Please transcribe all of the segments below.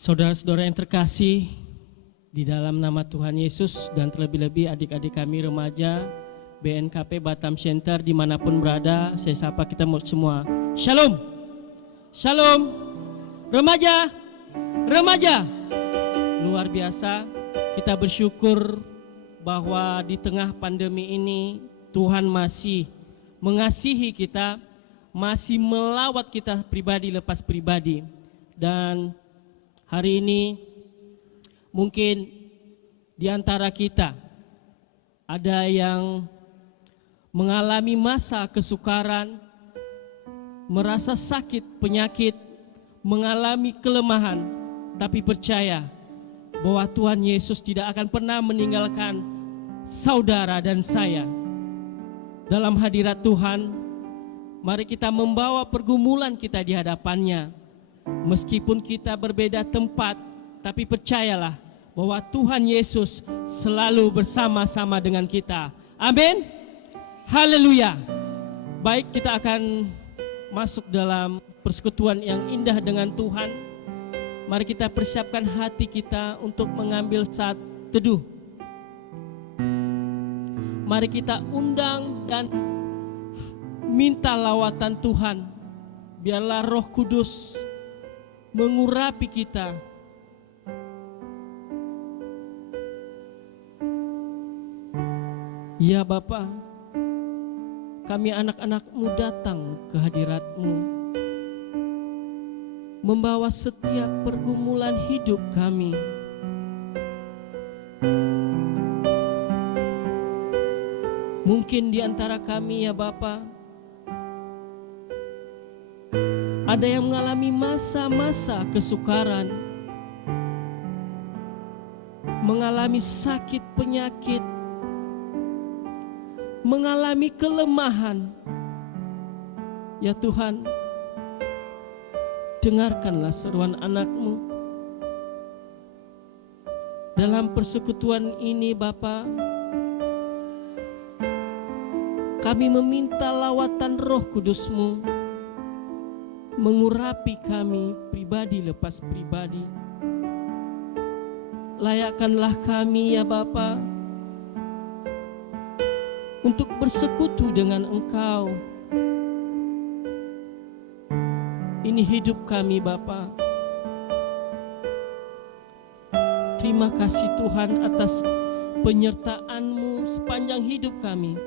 Saudara-saudara yang terkasih di dalam nama Tuhan Yesus, dan terlebih-lebih adik-adik kami remaja BNKP Batam Center dimanapun berada, saya sapa kita semua. Shalom, shalom, remaja, remaja. Luar biasa, kita bersyukur bahwa di tengah pandemi ini Tuhan masih mengasihi kita, masih melawat kita pribadi lepas pribadi. Dan hari ini mungkin di antara kita ada yang mengalami masa kesukaran, merasa sakit, penyakit, mengalami kelemahan, tapi percaya bahwa Tuhan Yesus tidak akan pernah meninggalkan saudara dan saya. Dalam hadirat Tuhan, mari kita membawa pergumulan kita di hadapannya. Meskipun kita berbeda tempat, tapi percayalah bahwa Tuhan Yesus selalu bersama-sama dengan kita. Amin. Haleluya. Baik, kita akan masuk dalam persekutuan yang indah dengan Tuhan. Mari kita persiapkan hati kita untuk mengambil saat teduh. Mari kita undang dan minta lawatan Tuhan. Biarlah Roh Kudus mengurapi kita. Ya Bapa, kami anak-anak-Mu datang ke hadirat-Mu, membawa setiap pergumulan hidup kami. Mungkin di antara kami ya Bapa, ada yang mengalami masa-masa kesukaran, mengalami sakit penyakit, mengalami kelemahan. Ya Tuhan, dengarkanlah seruan anak-Mu. Dalam persekutuan ini Bapa, kami meminta lawatan Roh Kudus-Mu mengurapi kami pribadi lepas pribadi. Layakkanlah kami ya Bapa untuk bersekutu dengan Engkau. Ini hidup kami Bapa. Terima kasih Tuhan atas penyertaan-Mu sepanjang hidup kami.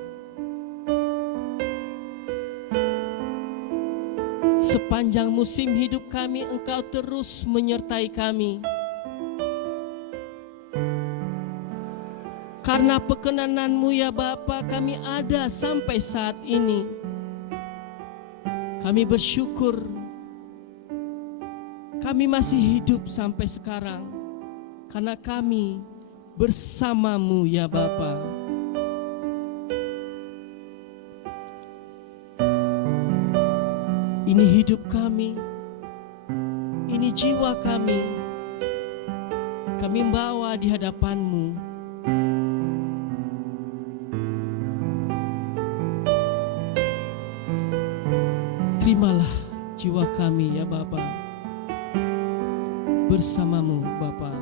Sepanjang musim hidup kami, Engkau terus menyertai kami. Karena perkenanan-Mu ya Bapa, kami ada sampai saat ini. Kami bersyukur kami masih hidup sampai sekarang, karena kami bersama-Mu ya Bapa. Ini hidup kami, ini jiwa kami bawa di hadapan-Mu. Terimalah jiwa kami ya Bapa, bersama-Mu Bapa.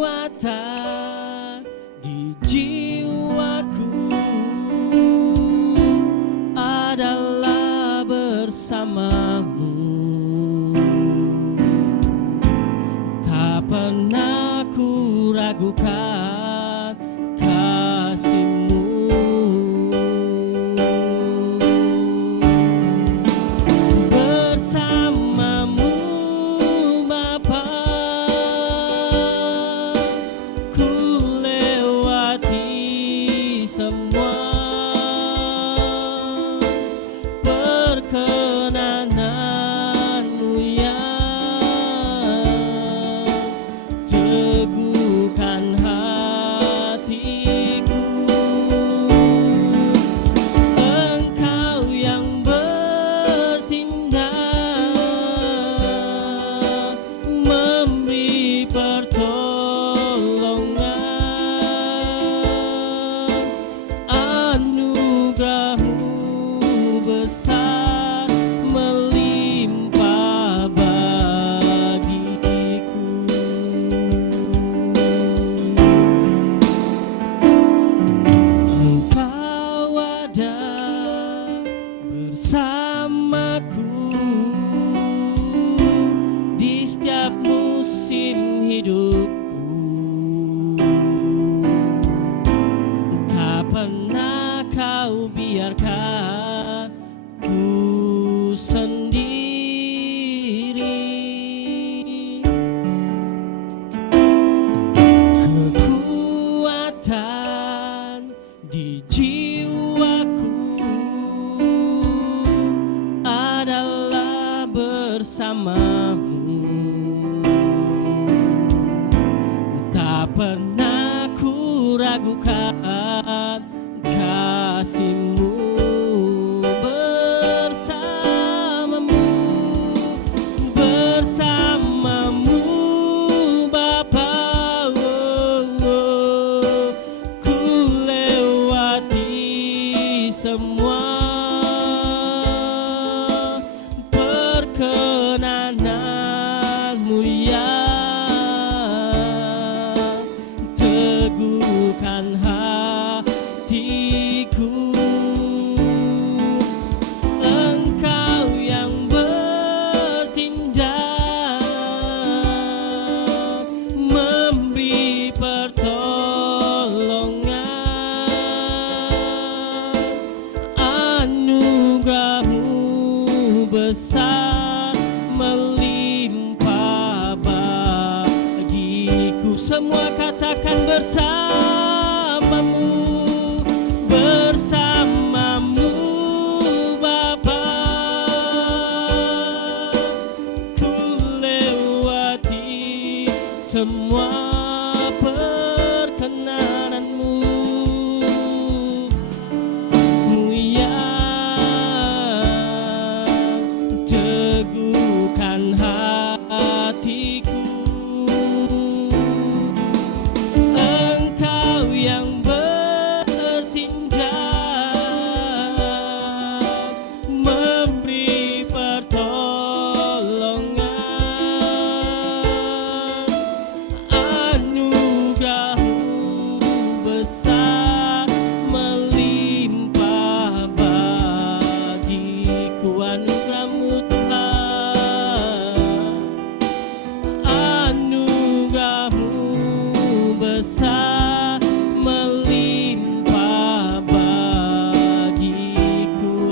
Kekuatan di jiwaku semua perkenananmu ya teguhkan hatiku. Engkau yang bertindak memberi pertolongan, anugerah-Mu besar melimpah bagiku. Engkau ada bersamaku di setiap musim hidupku. Tak pernah Kau biarkan ku sendiri. Kekuatan di jiwaku adalah bersama-Mu. Tak pernah ku ragukan kasih-Mu bersama-Mu, bersama-Mu Bapa. Ku lewati semua perkenanan-Mu ya teguhkan hatiku. Engkau yang bertindak memberi pertolongan, anugerah-Mu besar melimpah bagiku. Semua katakan bersama-Mu, bersama-Mu Bapa. Ku lewati semua perkenanan-Mu, Mu yang teguhkan hatiku. Engkau yang bertindak memberi pertolongan, anugerah-Mu besar melimpah bagiku. Anugerah-Mu Tuhan, anugerah-Mu besar melimpah bagiku.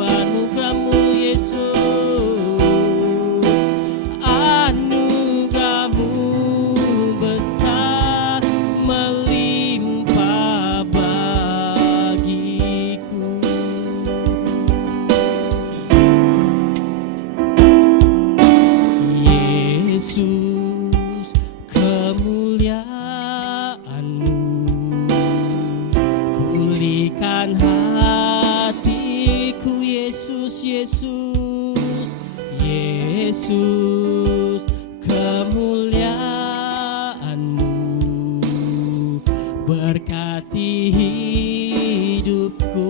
Anugerah-Mu Yesus, anugerah-Mu besar melimpah bagiku. Yesus, kemuliaan-Mu pulihkan hatiku. Yesus, Yesus, Yesus, kemuliaan-Mu berkati hidupku.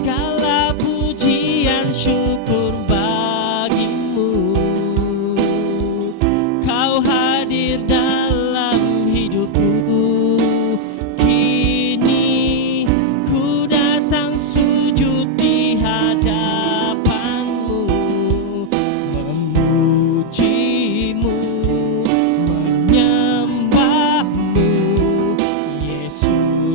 Segala pujian syukur bagi-Mu, Kau hadir dalam hidupku. Kini ku datang sujud di hadapan-Mu, memuji-Mu, menyembah-Mu Yesus.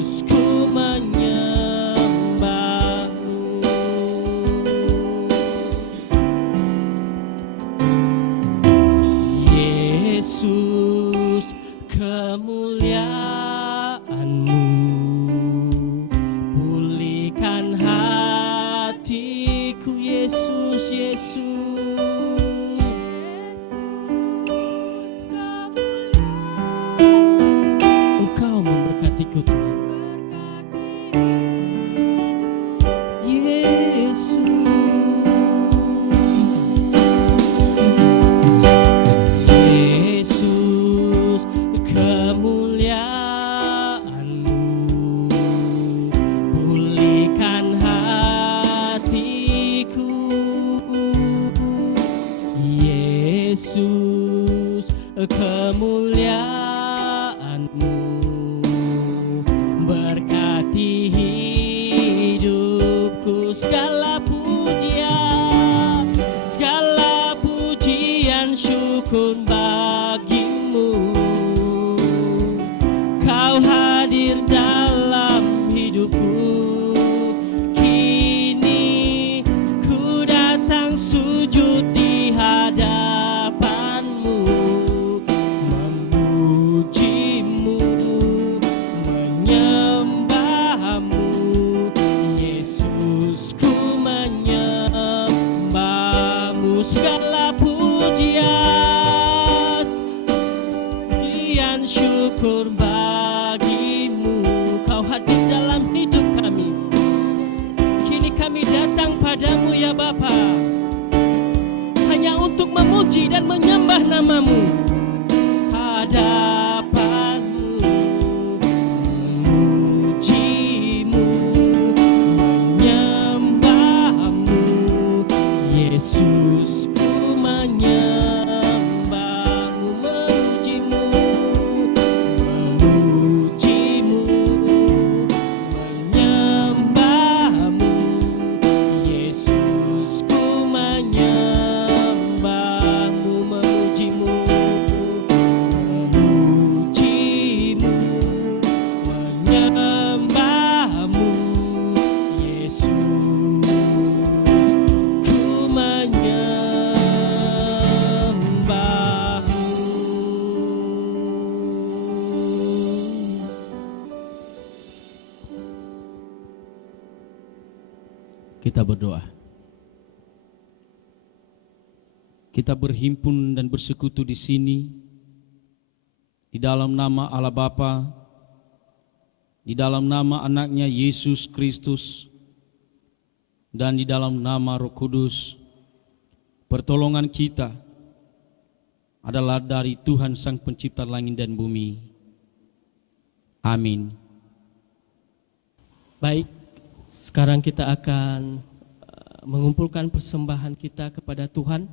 Yesus, kemuliaan-Mu berkati hidupku. Segala pujian syukur bagimu. Kau hadir dalam hidupku. Kini ku datang sujud di hadapanmu, memujimu, menyembahmu. Yesus, ku menyembahmu. Segala pujian syukur bagimu. Kau hadir dalam hidup kami. Kini kami datang padamu ya Bapa, hanya untuk memuji dan menyembah nama-Mu. Hadapanmu, memujimu, menyembahmu. Yesus, ku menyembahmu, memujimu, memujimu, menyembahmu. Yesus, ku menyembahmu, memujimu, memujimu, menyembahmu. Yesus, ku menyembahmu. Kita berdoa. Kita berhimpun dan bersekutu di sini di dalam nama Allah Bapa, di dalam nama anaknya Yesus Kristus, dan di dalam nama Roh Kudus. Pertolongan kita adalah dari Tuhan Sang Pencipta langit dan bumi. Amin. Baik, sekarang kita akan mengumpulkan persembahan kita kepada Tuhan.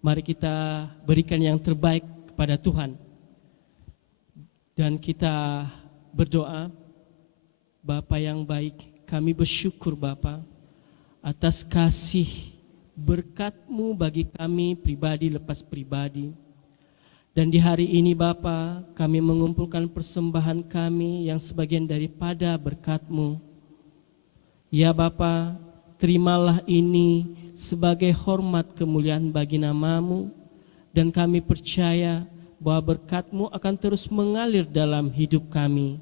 Mari kita berikan yang terbaik kepada Tuhan. Dan kita berdoa. Bapa yang baik, kami bersyukur Bapa atas kasih berkat-Mu bagi kami pribadi lepas pribadi. Dan di hari ini Bapa, kami mengumpulkan persembahan kami yang sebagian daripada berkat-Mu. Ya Bapa, terimalah ini sebagai hormat kemuliaan bagi nama-Mu, dan kami percaya bahwa berkat-Mu akan terus mengalir dalam hidup kami.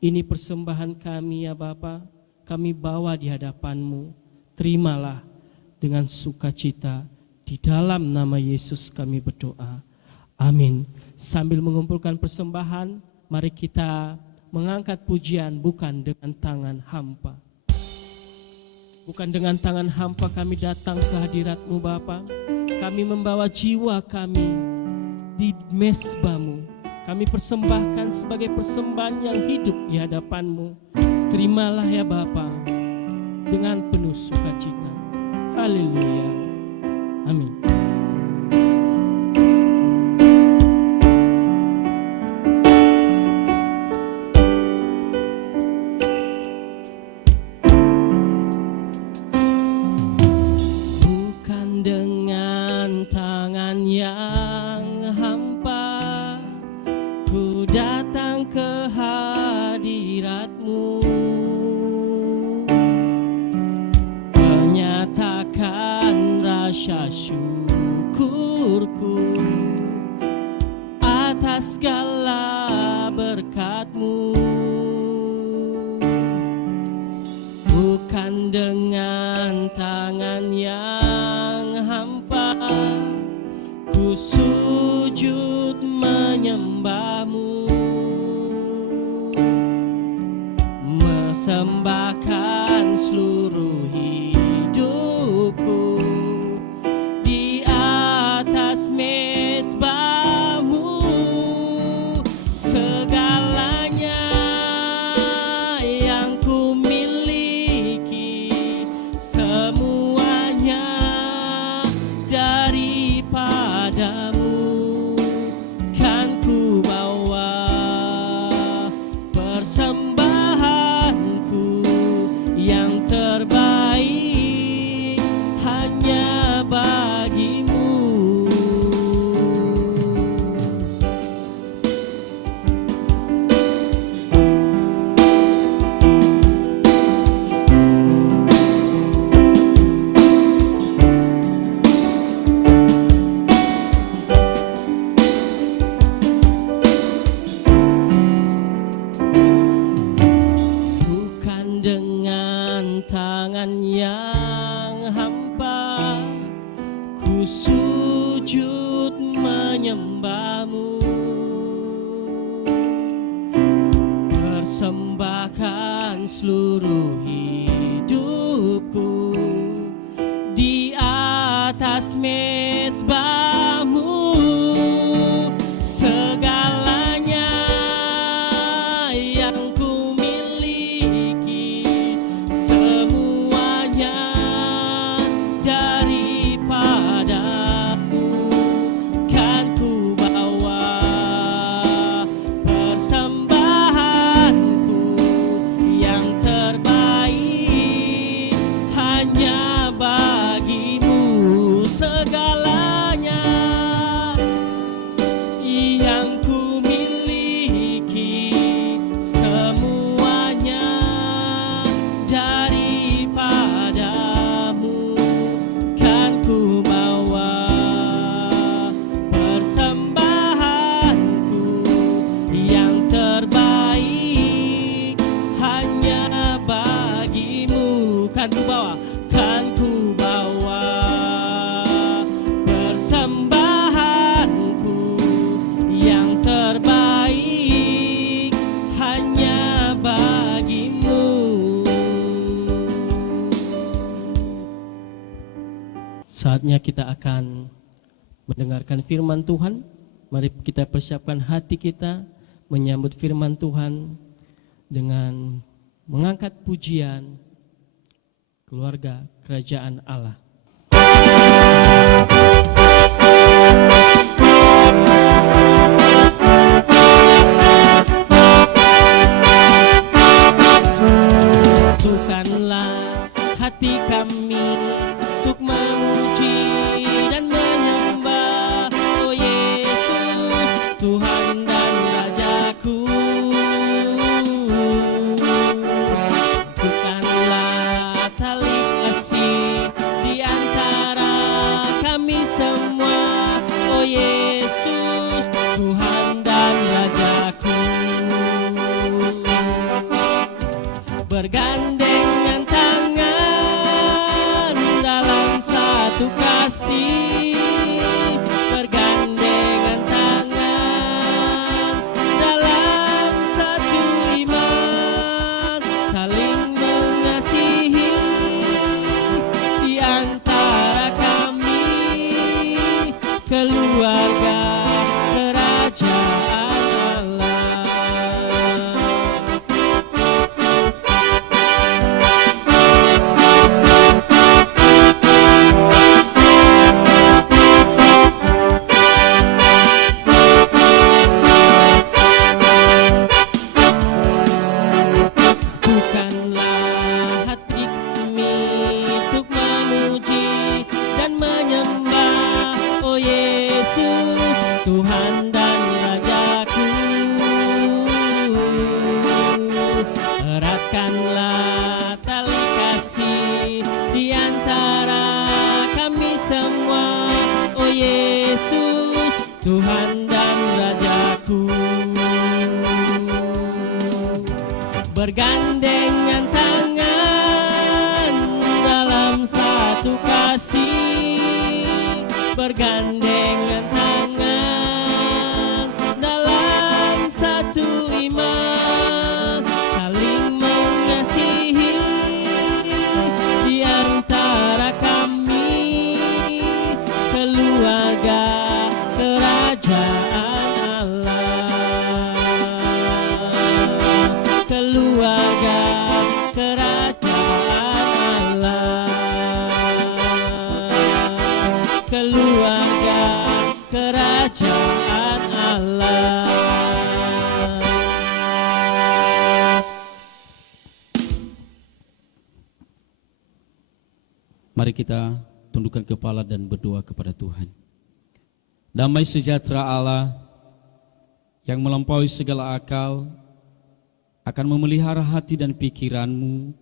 Ini persembahan kami ya Bapa, kami bawa di hadapan-Mu. Terimalah dengan sukacita. Di dalam nama Yesus kami berdoa. Amin. Sambil mengumpulkan persembahan, mari kita mengangkat pujian bukan dengan tangan hampa. Bukan dengan tangan hampa kami datang ke hadirat-Mu Bapa. Kami membawa jiwa kami di mezbah-Mu. Kami persembahkan sebagai persembahan yang hidup di hadapan-Mu. Terimalah ya Bapa dengan penuh sukacita. Haleluya. Amin. Syukurku atas segala berkat-Mu, bukan dengan tangan yang hampa ku sujud menyembah-Mu. persembahkan seluruh hidupku di atas mezbahmu. Segalanya yang ku miliki, semuanya daripadamu. Kan ku bawa persembahanku yang terbaik hanya bagimu. Bukan dengan tangan yang hampa ku sujud menyembahmu. Persembahkan seluruh hidupku di atas mezbahmu. Segalanya yang ku miliki, semuanya daripadamu. Kan ku bawa persembahanku yang terbaik hanya bagimu. Segalanya yang ku miliki, semuanya daripadamu. Kan ku bawa persembahanku yang terbaik hanya bagimu. Kan ku bawa persembahanku yang terbaik hanya bagimu. Saatnya kita akan mendengarkan firman Tuhan. Mari kita persiapkan hati kita menyambut firman Tuhan dengan mengangkat pujian keluarga kerajaan Allah. Satukanlah hati kami untuk memuji dan menyembah, oh Yesus, Tuhan dan Rajaku. Satukanlah tali kasih di antara kami semua, oh Yesus, Tuhan dan Rajaku. Bergandengan tangan dalam satu kasih, bergandengan tangan dalam satu iman, saling mengasihi di antara kami, keluarga kerajaan Allah. Bukanlah hati kami untuk memuji dan menyembah, oh Yesus, Tuhan dan Rajaku. Eratkanlah tali kasih di antara kami semua, oh Yesus, Tuhan dan Rajaku. Bergandengan tangan dalam satu kasih, bergandengan tangan dalam satu iman, saling mengasihi Mari kita tundukkan kepala dan berdoa kepada Tuhan. Damai sejahtera Allah yang melampaui segala akal akan memelihara hati dan pikiranmu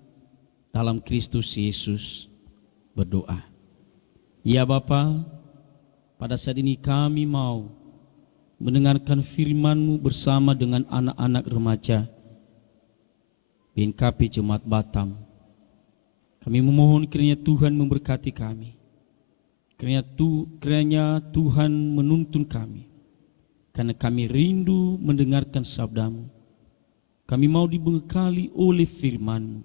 dalam Kristus Yesus. Berdoa. Ya Bapa, pada saat ini kami mau mendengarkan firman-Mu bersama dengan anak-anak remaja BNKP Jemaat Batam. Kami memohon kiranya Tuhan memberkati kami. Kiranya Tuhan menuntun kami. Karena kami rindu mendengarkan sabda-Mu. Kami mau dibekali oleh firman-Mu.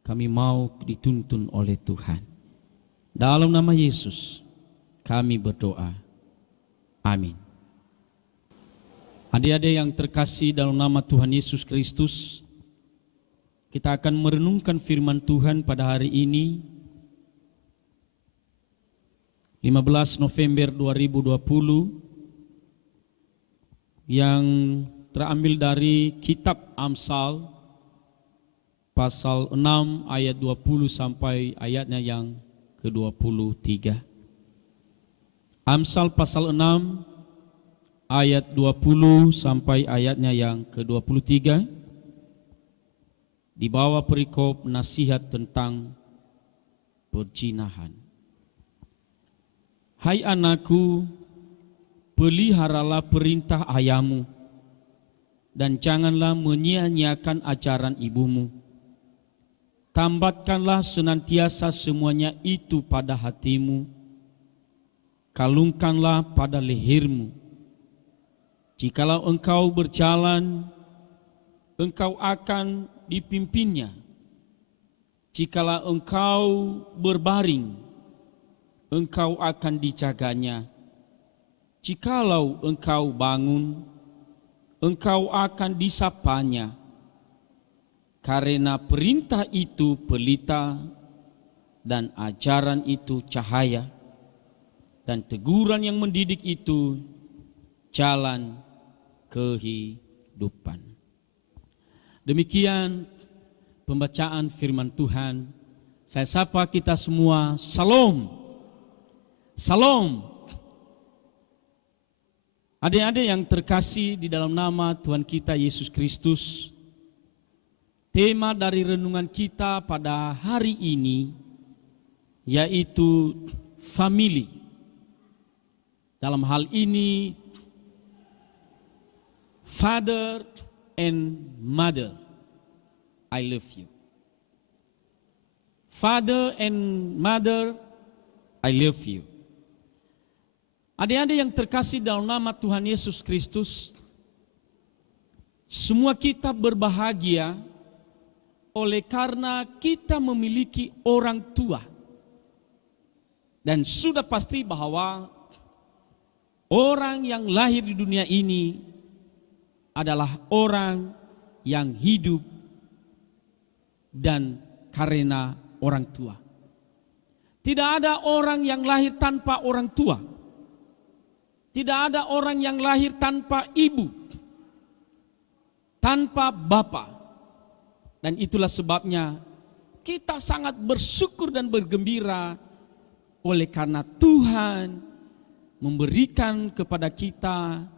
Kami mau dituntun oleh Tuhan. Dalam nama Yesus kami berdoa. Amin. Adik-adik yang terkasih dalam nama Tuhan Yesus Kristus, kita akan merenungkan firman Tuhan pada hari ini 15 November 2020 yang terambil dari kitab Amsal pasal 6 ayat 20 sampai ayatnya yang ke-23. Amsal pasal 6 ayat 20 sampai ayatnya yang ke-23 di bawah perikop nasihat tentang perzinahan. Hai anakku, peliharalah perintah ayahmu dan janganlah menyia-nyiakan ajaran ibumu. Tambatkanlah senantiasa semuanya itu pada hatimu, kalungkanlah pada lehermu. Jikalau engkau berjalan, engkau akan dipimpinnya. Jikalau engkau berbaring, engkau akan dijaganya. Jikalau engkau bangun, engkau akan disapanya. Karena perintah itu pelita dan ajaran itu cahaya, dan teguran yang mendidik itu jalan kehidupan. Demikian pembacaan firman Tuhan. Saya sapa kita semua, Salam. Salam. Adik-adik yang terkasih di dalam nama Tuhan kita Yesus Kristus, tema dari renungan kita pada hari ini yaitu family. Dalam hal ini father and mother, I love you. Father and mother, I love you. Adik-adik yang terkasih dalam nama Tuhan Yesus Kristus, semua kita berbahagia oleh karena kita memiliki orang tua. Dan sudah pasti bahwa orang yang lahir di dunia ini adalah orang yang hidup dan karena orang tua. Tidak ada orang yang lahir tanpa orang tua. Tidak ada orang yang lahir tanpa ibu, tanpa bapak. Dan itulah sebabnya kita sangat bersyukur dan bergembira oleh karena Tuhan memberikan kepada kita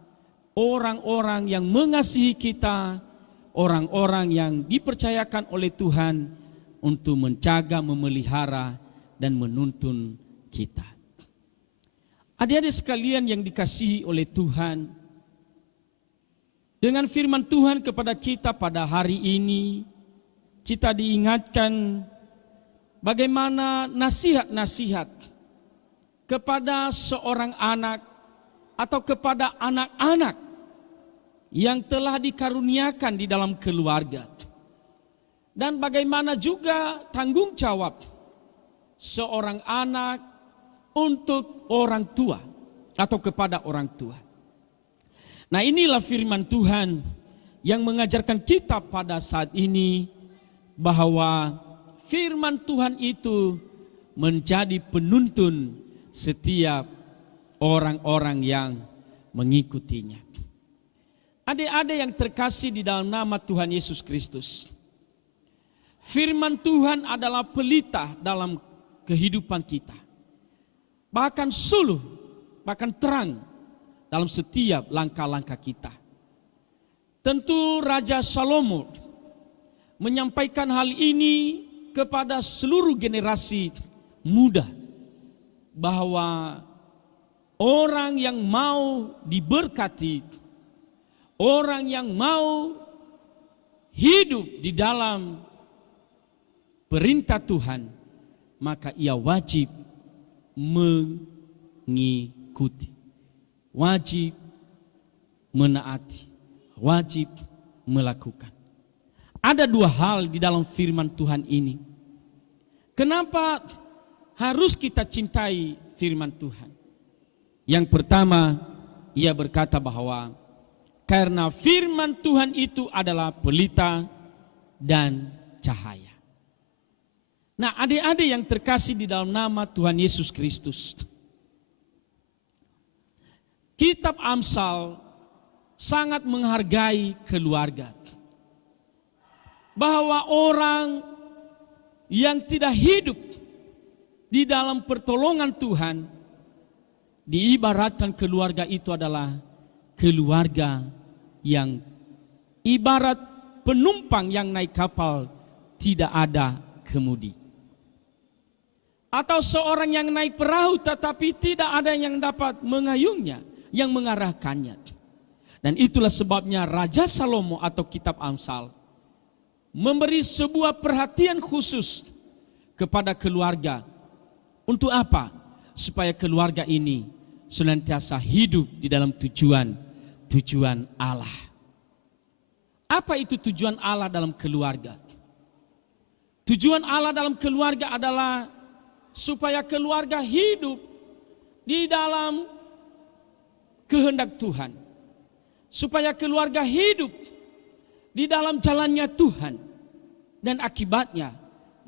orang-orang yang mengasihi kita, orang-orang yang dipercayakan oleh Tuhan untuk menjaga, memelihara, dan menuntun kita. Adik-adik sekalian yang dikasihi oleh Tuhan, dengan firman Tuhan kepada kita pada hari ini, kita diingatkan bagaimana nasihat-nasihat kepada seorang anak atau kepada anak-anak yang telah dikaruniakan di dalam keluarga. Dan bagaimana juga tanggung jawab seorang anak untuk orang tua atau kepada orang tua. Nah, inilah firman Tuhan yang mengajarkan kita pada saat ini bahwa firman Tuhan itu menjadi penuntun setiap orang-orang yang mengikutinya. Adik-adik yang terkasih di dalam nama Tuhan Yesus Kristus, firman Tuhan adalah pelita dalam kehidupan kita. Bahkan suluh, bahkan terang dalam setiap langkah-langkah kita. Tentu Raja Salomo menyampaikan hal ini kepada seluruh generasi muda, bahwa orang yang mau diberkati, orang yang mau hidup di dalam perintah Tuhan, maka ia wajib mengikuti, wajib menaati, wajib melakukan. Ada dua hal di dalam firman Tuhan ini. Kenapa harus kita cintai firman Tuhan? Yang pertama, ia berkata bahwa karena firman Tuhan itu adalah pelita dan cahaya. Nah, adik-adik yang terkasih di dalam nama Tuhan Yesus Kristus, Kitab Amsal sangat menghargai keluarga. Bahwa orang yang tidak hidup di dalam pertolongan Tuhan, diibaratkan keluarga itu adalah keluarga yang ibarat penumpang yang naik kapal tidak ada kemudi. Atau seorang yang naik perahu tetapi tidak ada yang dapat mengayungnya, yang mengarahkannya. Dan itulah sebabnya Raja Salomo atau Kitab Amsal memberi sebuah perhatian khusus kepada keluarga. Untuk apa? Supaya keluarga ini senantiasa hidup di dalam tujuan Allah. Apa itu tujuan Allah dalam keluarga? Tujuan Allah dalam keluarga adalah supaya keluarga hidup di dalam kehendak Tuhan. Supaya keluarga hidup di dalam jalannya Tuhan. Dan akibatnya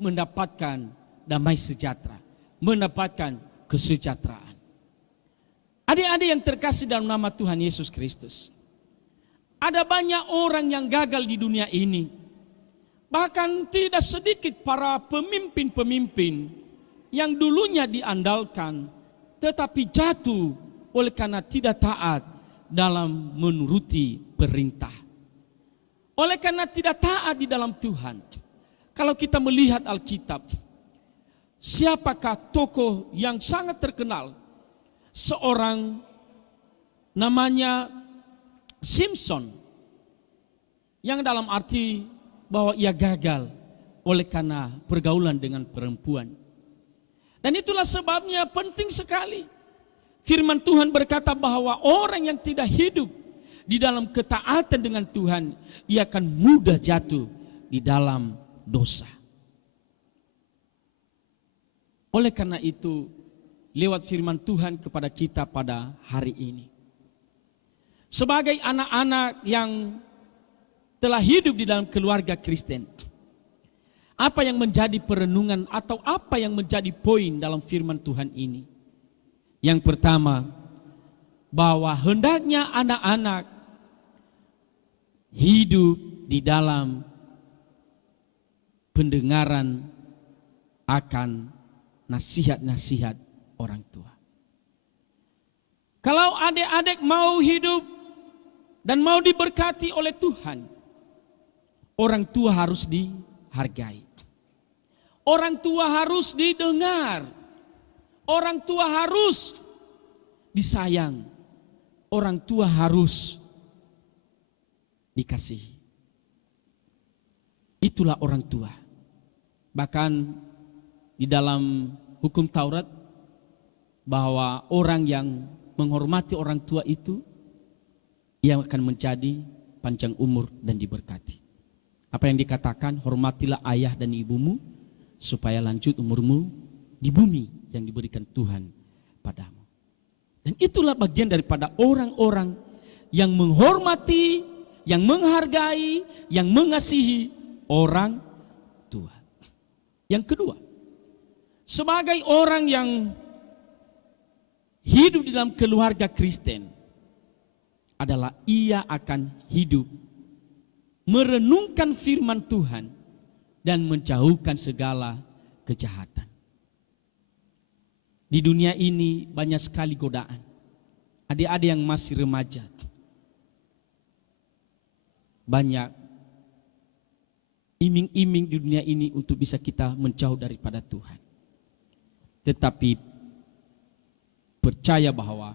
mendapatkan damai sejahtera, mendapatkan kesejahteraan. Adik-adik yang terkasih dalam nama Tuhan Yesus Kristus, ada banyak orang yang gagal di dunia ini. Bahkan tidak sedikit para pemimpin-pemimpin yang dulunya diandalkan, tetapi jatuh oleh karena tidak taat dalam menuruti perintah. Oleh karena tidak taat di dalam Tuhan. Kalau kita melihat Alkitab, siapakah tokoh yang sangat terkenal? Seorang namanya Simpson, yang dalam arti bahwa ia gagal oleh karena pergaulan dengan perempuan. Dan itulah sebabnya penting sekali firman Tuhan berkata bahwa orang yang tidak hidup di dalam ketaatan dengan Tuhan, ia akan mudah jatuh di dalam dosa. Oleh karena itu, lewat firman Tuhan kepada kita pada hari ini, sebagai anak-anak yang telah hidup di dalam keluarga Kristen, apa yang menjadi perenungan atau apa yang menjadi poin dalam firman Tuhan ini? Yang pertama, bahwa hendaknya anak-anak hidup di dalam pendengaran akan nasihat-nasihat orang tua. Kalau adik-adik mau hidup dan mau diberkati oleh Tuhan, orang tua harus dihargai. Orang tua harus didengar. Orang tua harus disayang. Orang tua harus dikasihi. Itulah orang tua. Bahkan di dalam hukum Taurat, bahwa orang yang menghormati orang tua itu, ia akan menjadi panjang umur dan diberkati. Apa yang dikatakan, hormatilah ayah dan ibumu, supaya lanjut umurmu di bumi yang diberikan Tuhan padamu. Dan itulah bagian daripada orang-orang yang menghormati, yang menghargai, yang mengasihi orang tua. Yang kedua, sebagai orang yang hidup di dalam keluarga Kristen, adalah ia akan hidup merenungkan firman Tuhan dan menjauhkan segala kejahatan. Di dunia ini banyak sekali godaan. Adik-adik yang masih remaja, banyak iming-iming di dunia ini untuk bisa kita menjauh daripada Tuhan. Tetapi percaya bahwa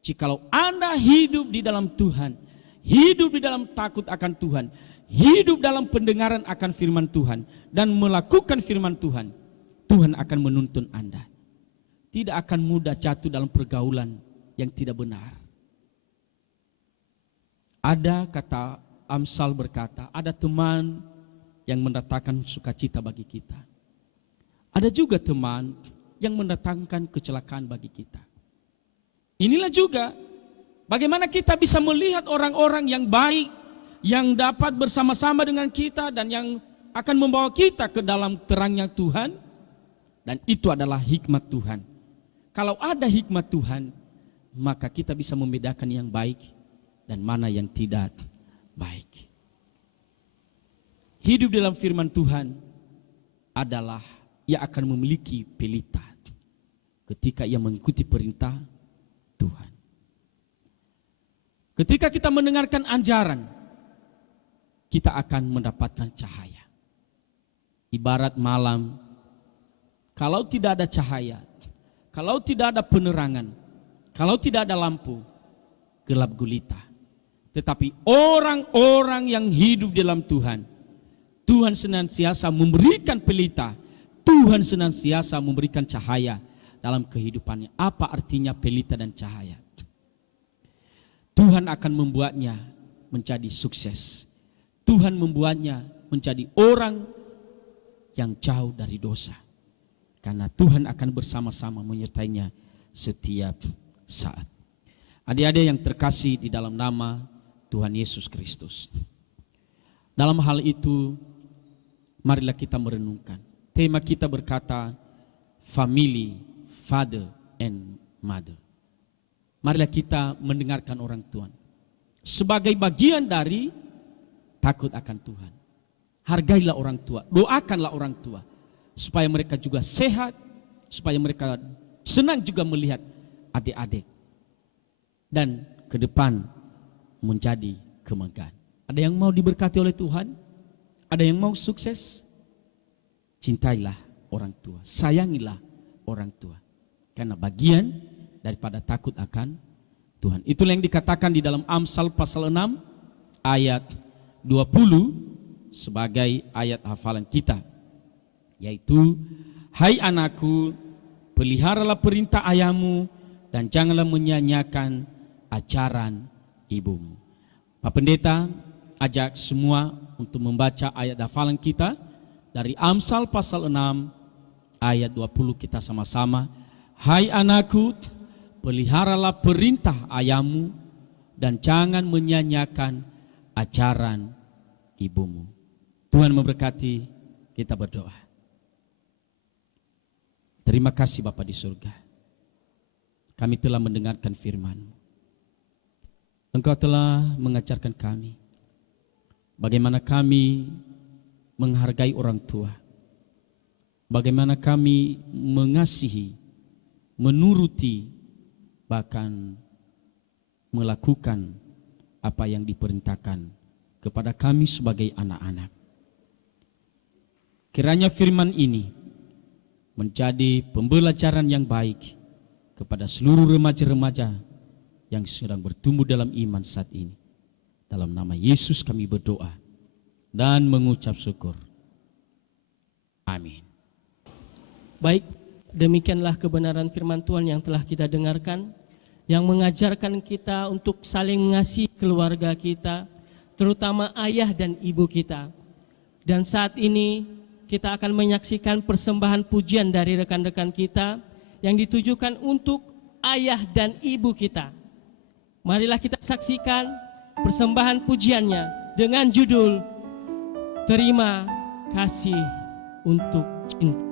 jikalau Anda hidup di dalam Tuhan, hidup di dalam takut akan Tuhan, hidup dalam pendengaran akan firman Tuhan, dan melakukan firman Tuhan, Tuhan akan menuntun Anda. Tidak akan mudah jatuh dalam pergaulan yang tidak benar. Ada kata Amsal berkata, ada teman yang mendatangkan sukacita bagi kita. Ada juga teman yang mendatangkan kecelakaan bagi kita. Inilah juga bagaimana kita bisa melihat orang-orang yang baik, yang dapat bersama-sama dengan kita dan yang akan membawa kita ke dalam terangnya Tuhan. Dan itu adalah hikmat Tuhan. Kalau ada hikmat Tuhan, maka kita bisa membedakan yang baik dan mana yang tidak baik. Hidup dalam firman Tuhan adalah ia akan memiliki pelita ketika ia mengikuti perintah Tuhan. Ketika kita mendengarkan ajaran, kita akan mendapatkan cahaya. Ibarat malam, kalau tidak ada cahaya, kalau tidak ada penerangan, kalau tidak ada lampu, gelap gulita. Tetapi orang-orang yang hidup dalam Tuhan, Tuhan senantiasa memberikan pelita, Tuhan senantiasa memberikan cahaya dalam kehidupannya. Apa artinya pelita dan cahaya? Tuhan akan membuatnya menjadi sukses. Tuhan membuatnya menjadi orang yang jauh dari dosa. Karena Tuhan akan bersama-sama menyertainya setiap saat. Adik-adik yang terkasih di dalam nama Tuhan Yesus Kristus. Dalam hal itu, marilah kita merenungkan. Tema kita berkata, family, father and mother. Marilah kita mendengarkan orang tua. Sebagai bagian dari takut akan Tuhan. Hargailah orang tua, doakanlah orang tua. Supaya mereka juga sehat, supaya mereka senang juga melihat adik-adik. Dan ke depan menjadi kemegahan. Ada yang mau diberkati oleh Tuhan? Ada yang mau sukses? Cintailah orang tua, sayangilah orang tua. Karena bagian daripada takut akan Tuhan. Itulah yang dikatakan di dalam Amsal pasal 6 ayat 20 sebagai ayat hafalan kita. Yaitu, hai anakku, peliharalah perintah ayahmu dan janganlah menyanyiakan ajaran ibumu. Pak Pendeta ajak semua untuk membaca ayat hafalan kita dari Amsal pasal 6 ayat 20 kita sama-sama. Hai anakku, peliharalah perintah ayahmu dan jangan menyanyiakan ajaran ibumu. Tuhan memberkati, kita berdoa. Terima kasih Bapa di surga. Kami telah mendengarkan firman-Mu. Engkau telah mengajarkan kami bagaimana kami menghargai orang tua. Bagaimana kami mengasihi, menuruti, bahkan melakukan apa yang diperintahkan kepada kami sebagai anak-anak. Kiranya firman ini menjadi pembelajaran yang baik kepada seluruh remaja-remaja yang sedang bertumbuh dalam iman saat ini. Dalam nama Yesus kami berdoa dan mengucap syukur. Amin. Baik, demikianlah kebenaran firman Tuhan yang telah kita dengarkan, yang mengajarkan kita untuk saling mengasihi keluarga kita, terutama ayah dan ibu kita. Dan saat ini kita akan menyaksikan persembahan pujian dari rekan-rekan kita yang ditujukan untuk ayah dan ibu kita. Marilah kita saksikan persembahan pujiannya dengan judul Terima Kasih untuk Cinta.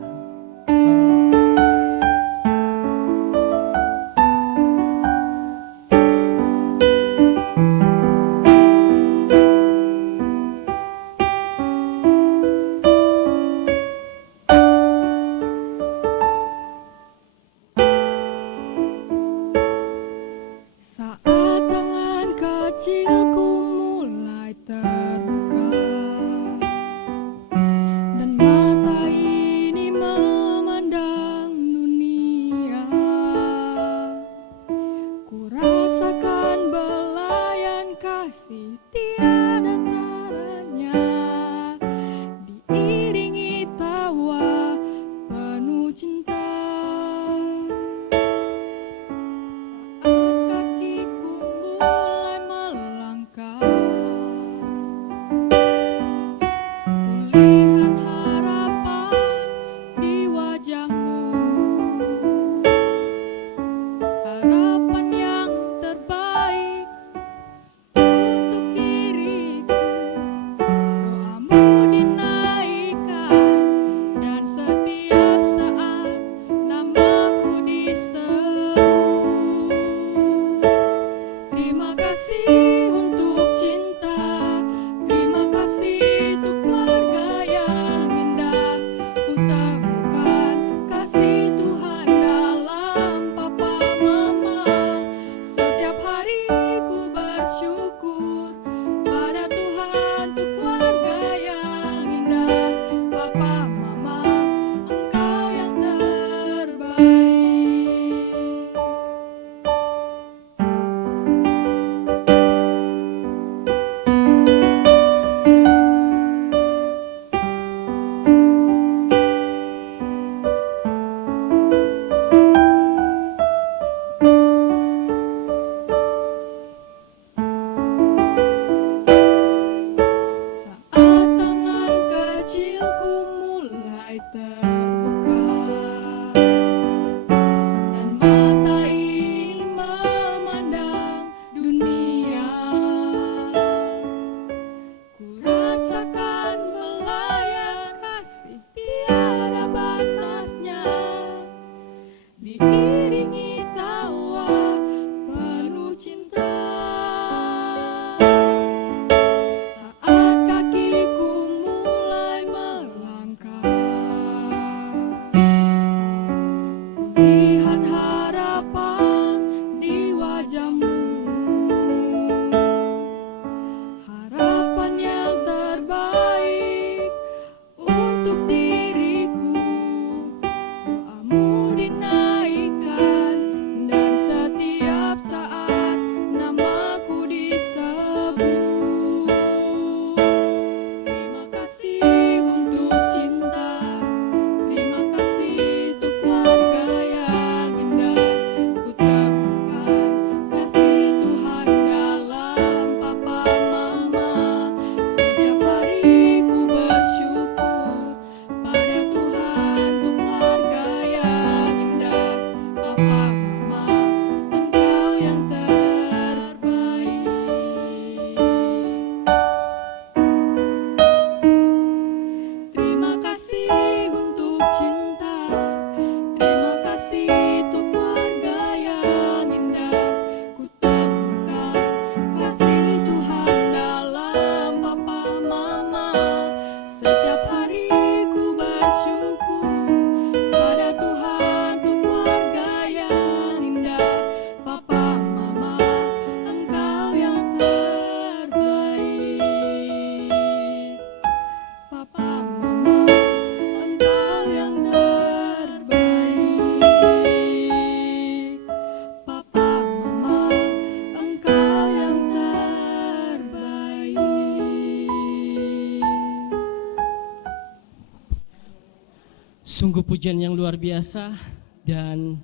Sungguh pujian yang luar biasa, dan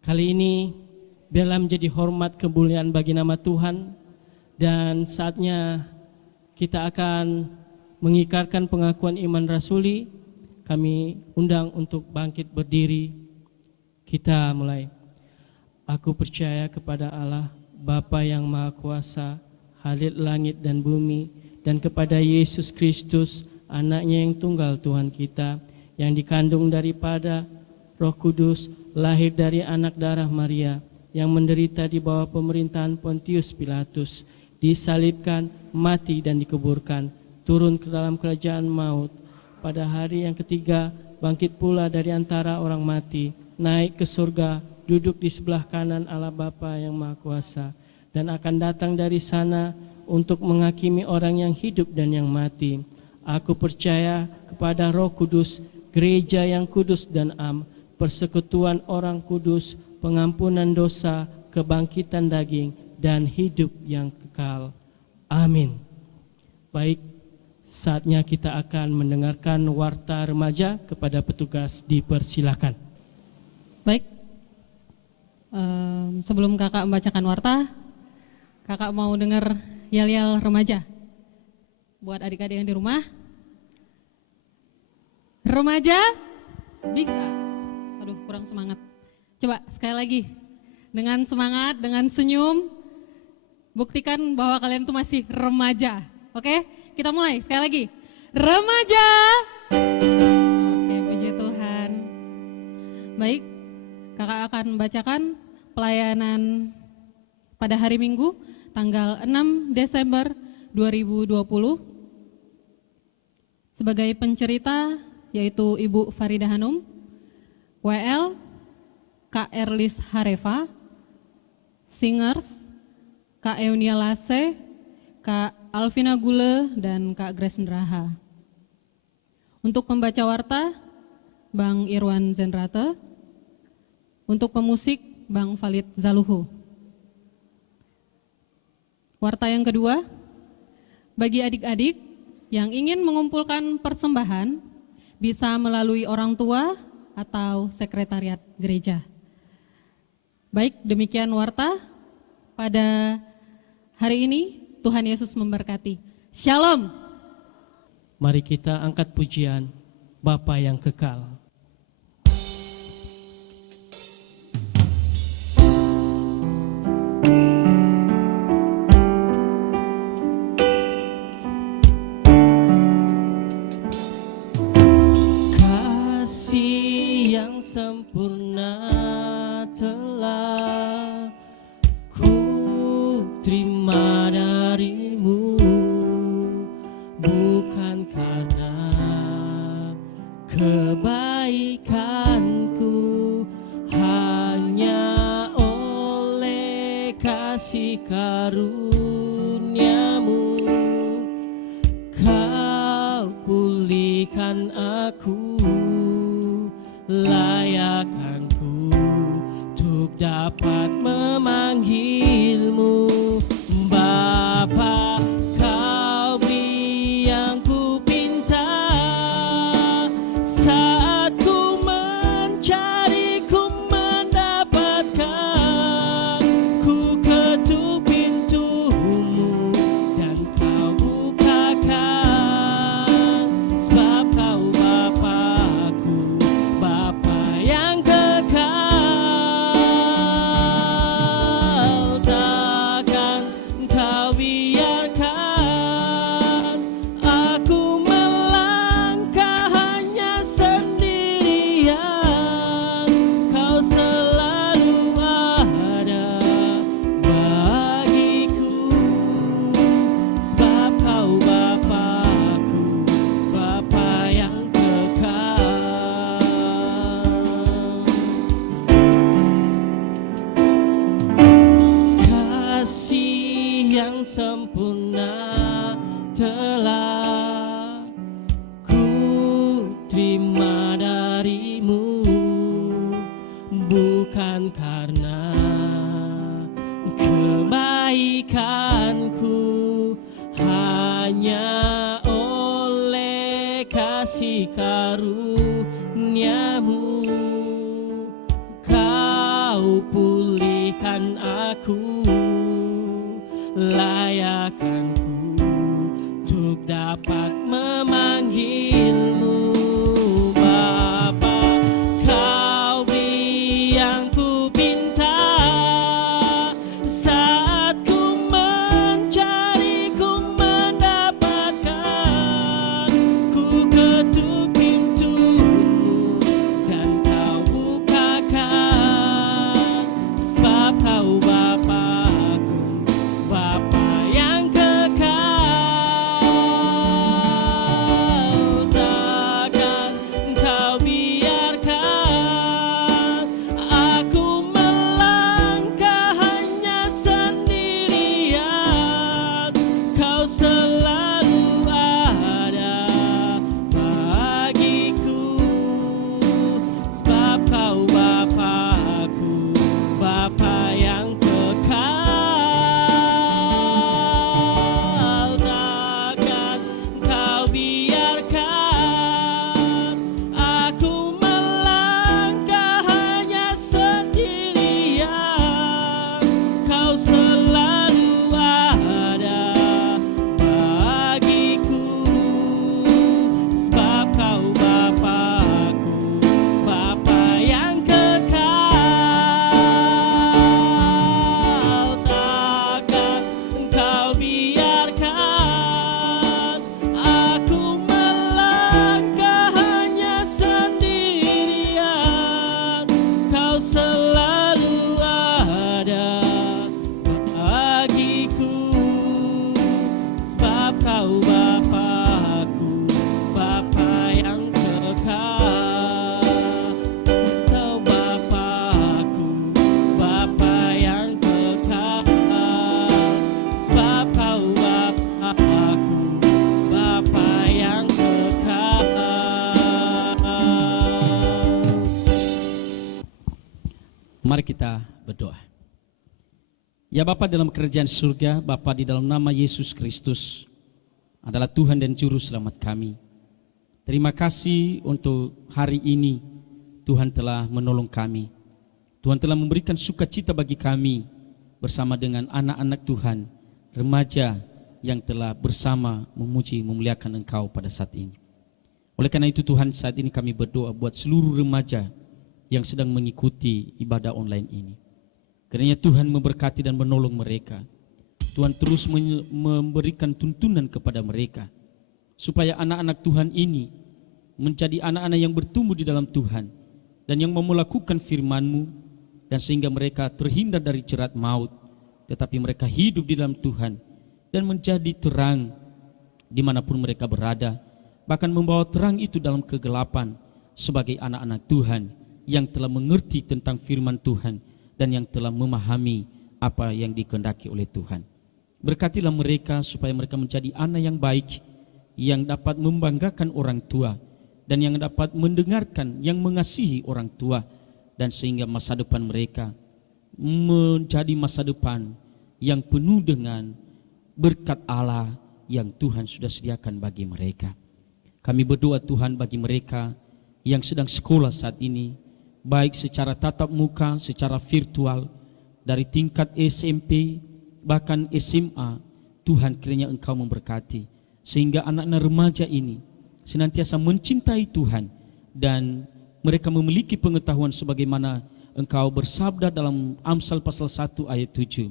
kali ini biarlah menjadi hormat kemuliaan bagi nama Tuhan. Dan saatnya kita akan mengikrarkan pengakuan iman rasuli. Kami undang untuk bangkit berdiri. Kita mulai. Aku percaya kepada Allah, Bapa yang Maha Kuasa, Khalid langit dan bumi, dan kepada Yesus Kristus, anaknya yang tunggal Tuhan kita, yang dikandung daripada Roh Kudus, lahir dari anak darah Maria, yang menderita di bawah pemerintahan Pontius Pilatus, disalibkan, mati dan dikuburkan, turun ke dalam kerajaan maut. Pada hari yang ketiga, bangkit pula dari antara orang mati, naik ke surga, duduk di sebelah kanan Allah Bapa yang Maha Kuasa, dan akan datang dari sana untuk menghakimi orang yang hidup dan yang mati. Aku percaya kepada Roh Kudus, gereja yang kudus dan am, persekutuan orang kudus, pengampunan dosa, kebangkitan daging, dan hidup yang kekal. Amin. Baik, saatnya kita akan mendengarkan warta remaja. Kepada petugas dipersilakan. Baik, sebelum kakak membacakan warta, kakak mau dengar yel-yel remaja. Buat adik-adik yang di rumah, remaja bisa. Aduh, kurang semangat. Coba sekali lagi, dengan semangat, dengan senyum, buktikan bahwa kalian itu masih remaja. Oke, kita mulai sekali lagi. Remaja. Oke, puji Tuhan. Baik, kakak akan membacakan pelayanan pada hari Minggu, tanggal 6 Desember 2020. Sebagai pencerita yaitu Ibu Farida Hanum, WL, Kak Erlis Harefa, Singers, Kak Eunia Lase, Kak Alvina Gule, dan Kak Grace Ndraha. Untuk pembaca warta, Bang Irwan Zenrate. Untuk pemusik, Bang Valid Zaluhu. Warta yang kedua, bagi adik-adik yang ingin mengumpulkan persembahan, bisa melalui orang tua atau sekretariat gereja. Baik, demikian warta pada hari ini. Tuhan Yesus memberkati. Shalom. Mari kita angkat pujian Bapa yang kekal. Kasih yang sempurna telah ku terima darimu, bukan karena kebaikanku, hanya oleh kasih karuniamu kau pulihkan aku, layakkanku untuk dapat memanggilmu Bapa. Kau beri yang ku pinta, saat ku mencari ku mendapatkan, ku ketuk pintumu dan kau bukakan, sebab kau Bapakku, Bapa yang kekal. Takkan kau biarkan aku melangkah hanya sendirian, kau selalu ada bagiku, sebab kau Bapakku, Bapa yang kekal. Kasih yang sempurna telah ku terima darimu, bukan karena kebaikanku, hanya oleh oleh kasih karunia-Mu, Kau pulihkan aku, layakkanku untuk dapat memanggil-Mu Bapa. Kau beri yang ku pinta, saat ku mencari ku mendapatkan. Ku ketuk pintu-Mu dan Kau bukakan, sebab Kau Bapa-Ku, Bapa yang kekal. Takkan Kau biarkan aku melangkah hanya sendirian. Kau selalu ada bagiku, sebab Kau Bapa-Ku, Bapa yang kekal. Takkan Kau biarkan aku melangkah hanya sendirian. Kau selalu ada bagiku, sebab Kau Bapa-Ku, Bapa yang kekal. Takkan Kau biarkan aku melangkah hanya sendirian. Kau selalu ada bagiku, sebab Kau Bapa-Ku, Bapa yang kekal. Kau Bapa-Ku, Bapa yang kekal, sebab Kau Bapa-Ku, Bapa yang kekal. Mari kita berdoa. Ya Bapa dalam kerajaan surga, Bapa di dalam nama Yesus Kristus adalah Tuhan dan Juru Selamat kami. Terima kasih untuk hari ini Tuhan telah menolong kami. Tuhan telah memberikan sukacita bagi kami bersama dengan anak-anak Tuhan, remaja yang telah bersama memuji memuliakan Engkau pada saat ini. Oleh karena itu Tuhan, saat ini kami berdoa buat seluruh remaja yang sedang mengikuti ibadah online ini. Kiranya Tuhan memberkati dan menolong mereka. Tuhan terus memberikan tuntunan kepada mereka, supaya anak-anak Tuhan ini menjadi anak-anak yang bertumbuh di dalam Tuhan dan yang mau melakukan firman-Mu, dan sehingga mereka terhindar dari jerat maut, tetapi mereka hidup di dalam Tuhan dan menjadi terang dimanapun mereka berada, bahkan membawa terang itu dalam kegelapan sebagai anak-anak Tuhan yang telah mengerti tentang firman Tuhan dan yang telah memahami apa yang dikehendaki oleh Tuhan. Berkatilah mereka supaya mereka menjadi anak yang baik, yang dapat membanggakan orang tua, dan yang dapat mendengarkan, yang mengasihi orang tua, dan sehingga masa depan mereka menjadi masa depan yang penuh dengan berkat Allah yang Tuhan sudah sediakan bagi mereka. Kami berdoa Tuhan bagi mereka yang sedang sekolah saat ini, baik secara tatap muka, secara virtual, dari tingkat SMP, bahkan SMA. Tuhan kiranya Engkau memberkati, sehingga anak-anak remaja ini senantiasa mencintai Tuhan, dan mereka memiliki pengetahuan sebagaimana Engkau bersabda dalam Amsal pasal 1 ayat 7,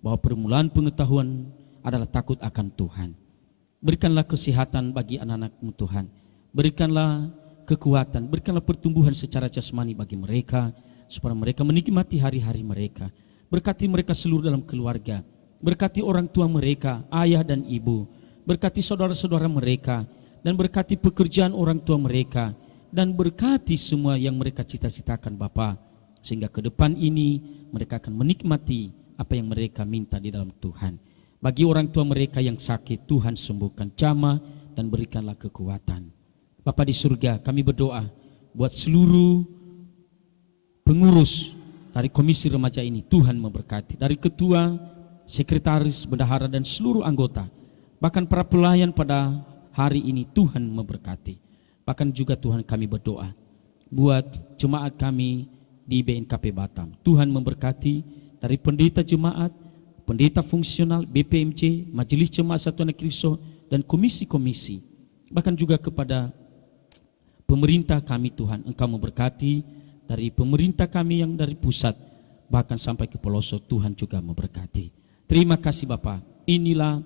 bahwa permulaan pengetahuan adalah takut akan Tuhan. Berikanlah kesehatan bagi anak-anak-Mu Tuhan, berikanlah kekuatan, berikanlah pertumbuhan secara jasmani bagi mereka, supaya mereka menikmati hari-hari mereka. Berkati mereka seluruh dalam keluarga, berkati orang tua mereka, ayah dan ibu, berkati saudara-saudara mereka, dan berkati pekerjaan orang tua mereka, dan berkati semua yang mereka cita-citakan Bapa, sehingga ke depan ini mereka akan menikmati apa yang mereka minta di dalam Tuhan. Bagi orang tua mereka yang sakit, Tuhan sembuhkan, jamah, dan berikanlah kekuatan. Bapa di surga, kami berdoa buat seluruh pengurus dari komisi remaja ini, Tuhan memberkati, dari ketua, sekretaris, bendahara, dan seluruh anggota, bahkan para pelayan pada hari ini Tuhan memberkati. Bahkan juga Tuhan kami berdoa buat jemaat kami di BNKP Batam. Tuhan memberkati dari pendeta jemaat, pendeta fungsional, BPMC, Majelis Jemaat Satuan Kristus, dan komisi-komisi. Bahkan juga kepada pemerintah kami Tuhan, Engkau memberkati dari pemerintah kami yang dari pusat, bahkan sampai ke pelosok Tuhan juga memberkati. Terima kasih Bapa. Inilah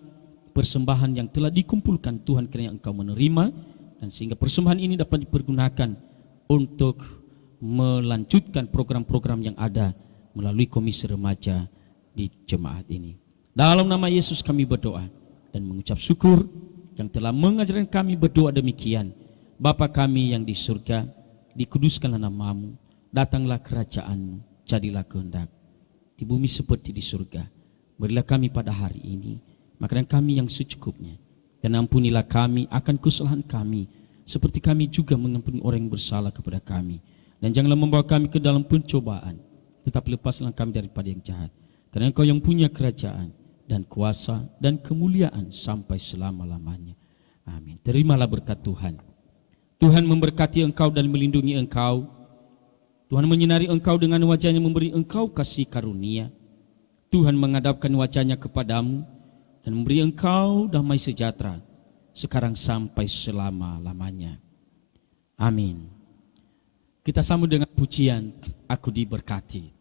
persembahan yang telah dikumpulkan Tuhan, kiranya Engkau menerima, dan sehingga persembahan ini dapat dipergunakan untuk melanjutkan program-program yang ada melalui komisi remaja di jemaat ini. Dalam nama Yesus kami berdoa dan mengucap syukur yang telah mengajarkan kami berdoa demikian. Bapa kami yang di surga, dikuduskanlah namamu, datanglah kerajaan-Mu, jadilah kehendak di bumi seperti di surga. Berilah kami pada hari ini makanan kami yang secukupnya, dan ampunilah kami akan kesalahan kami, seperti kami juga mengampuni orang yang bersalah kepada kami. Dan janganlah membawa kami ke dalam pencobaan, tetapi lepaslah kami daripada yang jahat. Karena Engkau yang punya kerajaan dan kuasa dan kemuliaan sampai selama-lamanya. Amin. Terimalah berkat Tuhan. Tuhan memberkati engkau dan melindungi engkau. Tuhan menyinari engkau dengan wajahnya, memberi engkau kasih karunia. Tuhan menghadapkan wajahnya kepadamu dan memberi engkau damai sejahtera sekarang sampai selama-lamanya. Amin. Kita sambut dengan pujian Aku Diberkati.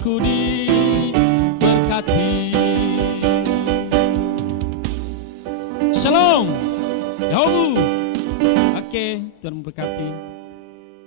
Aku diberkati. Shalom. Yahu. Oke, Tuhan memberkati.